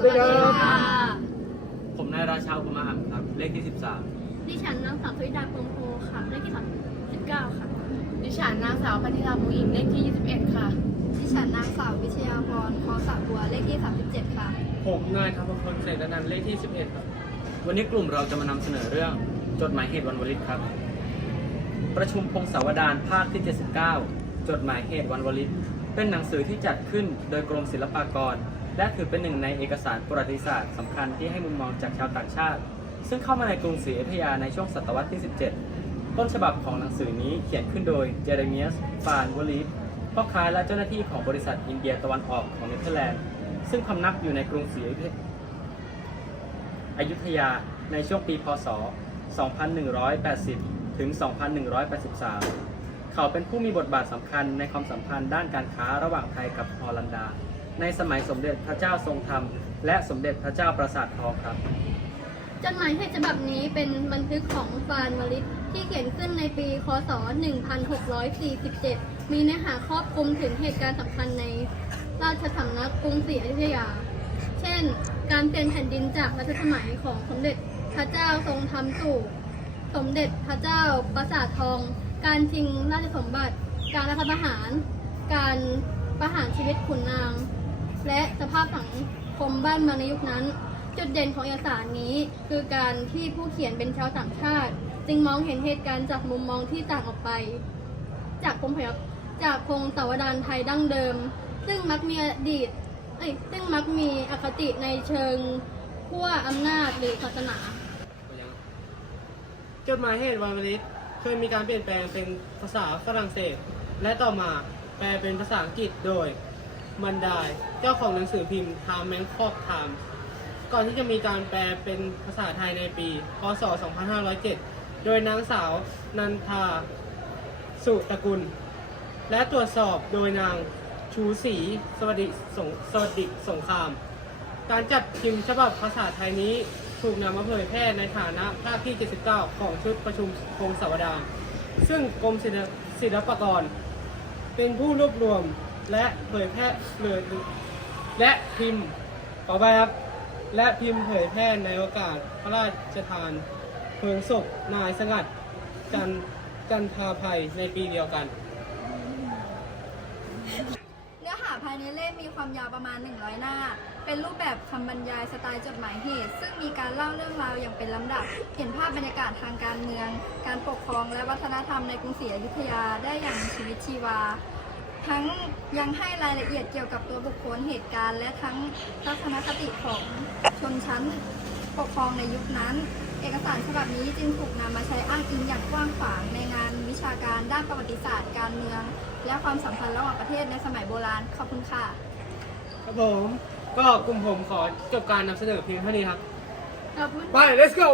วัสดีครับผมนายราชาอุปมาหัมครับ เลขที่ดิฉันนางสาวสุริดาพงโพค่ะ เลขที่39ค่ะ ดิฉันนางสาวพันธิลามูอินเลขที่ 21 ค่ะ ดิฉันนางสาววิชยาพรคอสาบัวเลขที่ 37 ค่ะ ผมนายธรรมพลเศรษฐนันท์เลขที่ 11 ครับ13วันนี้กลุ่มเราจะมานำเสนอเรื่องจดหมายเหตุวันวลิตครับ ประชุมพงศาวดารภาคที่ 79 จดหมายเหตุวันวลิตเป็นหนังสือที่จัดขึ้นโดยกรมศิลปากร และถือเป็นหนึ่งในเอกสารประวัติศาสตร์สำคัญที่ให้มุมมองจากชาวต่างชาติ ซึ่งเข้ามาในกรุงศรีอยุธยาในช่วงศตวรรษที่ 17 ต้นฉบับของหนังสือนี้เขียนขึ้นโดยเจเรเมียส ฟานวลิตพ่อค้าและเจ้าหน้าที่ของบริษัทอินเดียตะวันออกของเนเธอร์แลนด์ ซึ่งพำนักอยู่ในกรุงศรีอยุธยาในช่วงปี พศ 2180 ถึง 2183 เขาเป็นผู้มีบทบาทสำคัญในความสัมพันธ์ด้านการค้าระหว่างไทยกับฮอลันดา ในสมัยสมเด็จพระเจ้าทรงธรรม และสมเด็จพระเจ้าปราสาททองครับ จดหมายเหตุฉบับนี้เป็นบันทึกของฟานวลิตที่เขียนขึ้นในปี คศ 1647 มีเนื้อหาครอบคลุมถึงเหตุการณ์สำคัญในราชสำนักกรุงศรีอยุธยา เช่น การเปลี่ยนแผ่นดินจากรัชสมัยของสมเด็จพระเจ้าทรงธรรมสู่ สมเด็จพระเจ้าปราสาททอง การชิงราชสมบัติ การรัฐประหาร การประหารชีวิตขุนนาง และสภาพสังคมบ้านเมืองในยุคนั้น จุดเด่นของเอกสารนี้ คือการที่ผู้เขียนเป็นชาวต่างชาติ จึงมองเห็นเหตุการณ์จากมุมมองที่ต่างออกไป จากพงพยัจากพงศาวดารไทยดั้งเดิม ซึ่งมักมีอดีตเอ้ยซึ่งมักมีอคติในเชิงขั้วอำนาจหรือศาสนา จดหมายเหตุวันวลิตเคยมีการเปลี่ยนแปลงเป็นภาษาฝรั่งเศส และต่อมาแปลเป็นภาษาอังกฤษโดย มันดายเจ้าของหนังสือพิมพ์ Time Bangkok Time ก่อนที่จะมีการแปลเป็นภาษาไทยในปี พศ 2507 โดยนางสาวนันทา สุตะกุล และตรวจสอบโดยนางชูศรีสวัสดิสงสวัสดิสงคราม การจัดพิมพ์ฉบับภาษาไทยนี้ถูกนำมาเผยแพร่ในฐานะภาคที่ 79 ของชุดประชุมพงศาวดารซึ่งกรมศิลปศิลปากร เป็นผู้รวบรวม และเผยแพร่เลยและพิมพ์ขอไปครับ และพิมพ์เผยแพร่ในโอกาสพระราชทานเพลิงศพนายสงัด จันจันทาภัยในปีเดียวกัน เนื้อหาภายในเล่มมีความยาวประมาณ 100 หน้า เป็นรูปแบบคำบรรยายสไตล์จดหมายเหตุ ซึ่งมีการเล่าเรื่องราวอย่างเป็นลำดับ เห็นภาพบรรยากาศทางการเมือง การปกครองและวัฒนธรรมในกรุงศรีอยุธยาได้อย่างมีชีวิตชีวา ทั้งยังให้รายละเอียดเกี่ยวกับตัวบุคคลเหตุการณ์ และทั้งทัศนคติของชนชั้นปกครองในยุคนั้น เอกสารฉบับนี้จึงถูกนำมาใช้อ้างอิงอย่างกว้างขวางในงานวิชาการด้านประวัติศาสตร์การเมือง และความสัมพันธ์ระหว่างประเทศในสมัยโบราณขอบคุณค่ะ ครับผมก็กลุ่มผมขอจบการนำเสนอเพียงเท่านี้ครับ ขอบคุณ ไป let's go